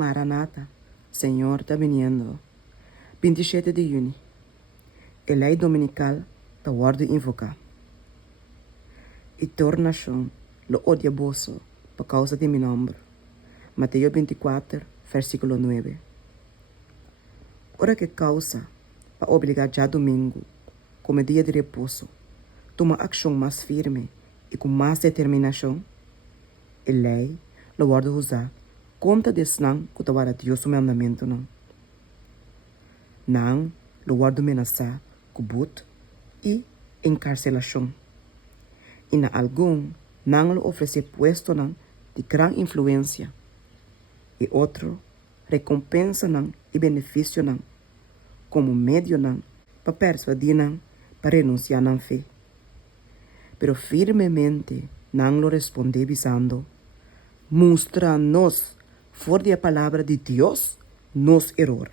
Maranata, Senhor está viniendo. 27 de junho. A lei dominical da guarda invocar. E tornação lo odia boso por causa de meu nome. Mateus 24, versículo 9. Ora que causa para obrigar já domingo, como dia de repouso, toma ação mais firme e com mais determinação, a lei lo guarda usar conta de não que tawara Deus o mandamento não. Não lo guarda amenaçar com but e encarcelação. E na algum não lo oferece puesto não de grande influência. E outro recompensa não e benefício não, como meio não para persuadir não para renunciar não fé. Pero firmemente não lo responde visando, mostra-nos fora da palavra de Deus nos error.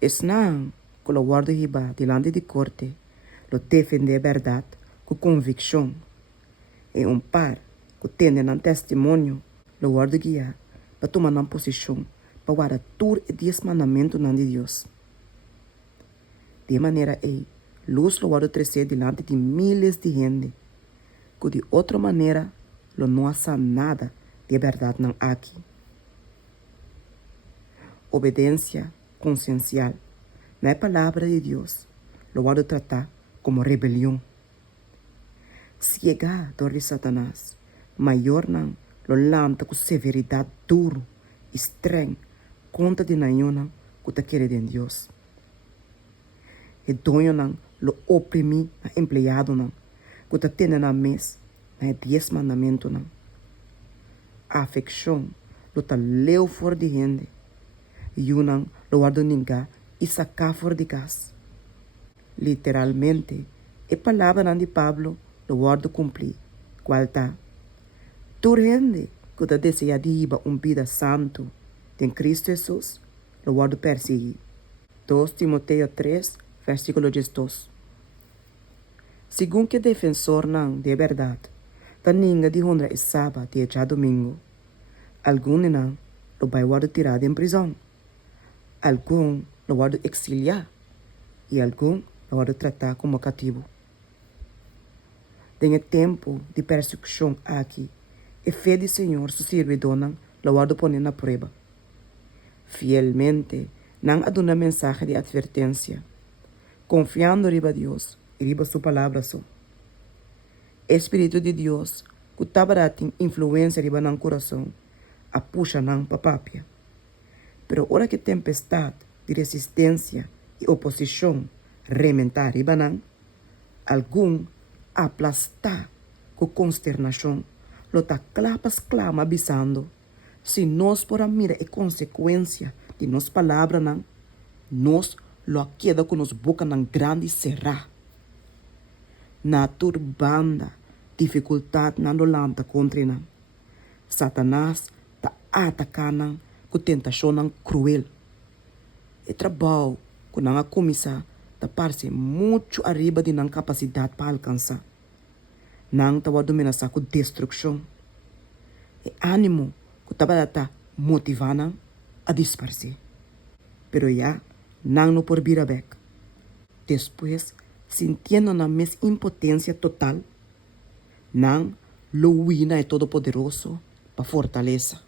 Es não que lo guarda riba delante de corte, lo defende a verdade com convicção. E par que tende um testemunho, lo guarda guiar para tomar uma posição para guardar todos os 10 mandamentos de Deus. De maneira luz lo guarda crescer delante de miles de gente, que de outra maneira lo não hace nada de verdade não aqui. Obediência consciencial na palavra de Deus, lo guarda tratar como rebelião. Ciega de Satanás, maior não lo lanta com severidade duro, estranho, conta de nenhuma que te quer de Deus. E dono não lo oprimi a empregado não, que te tem na mesa, na 10 mandamentos não. A afecção lo ta leu fora de gente, e o não lo guarda ninguém e sacar fora de casa. Literalmente, a palavra de Pablo lo guarda cumprir, qual tá? Tu gente que te deseja de ir vida santo em Cristo Jesus, lo guarda perseguir. 2 Timoteo 3, versículo 12. Segundo que defensor não de verdade, ta ninguém de honra e sábado de já domingo. Algum não lo vai guarda tirado em prisão. Algum lo guarda exiliar. E algum lo guarda tratar como cativo. Tem tempo de persecução aqui, e fé do Senhor, seu servidor, não lo guarda poner na prova. Fielmente, não aduna mensagem de advertência, confiando riba Deus e riba sua palavra só. Espírito de Deus, que tem influência riba no coração, a puxa não para papia. Pero hora que tempestade de resistência e oposição rementar riba não, algum aplastar com consternação, lo ta clama avisando, se nós por mira e consequência de nos palavra não, nós lo queda com nos boca não grande será. Na turbanda, dificuldade não lo lanta contra não. Satanás ta atacando com tentação não cruel. E trabalho que não começar ta parece muito arriba de não capacidade para alcançar. Não ta wa dominação com destruição. E ânimo que ta motivando a disparar. Pero já não por vir a bec. Depois, sentindo na mesma impotência total, não lo wina é todo poderoso para fortaleza.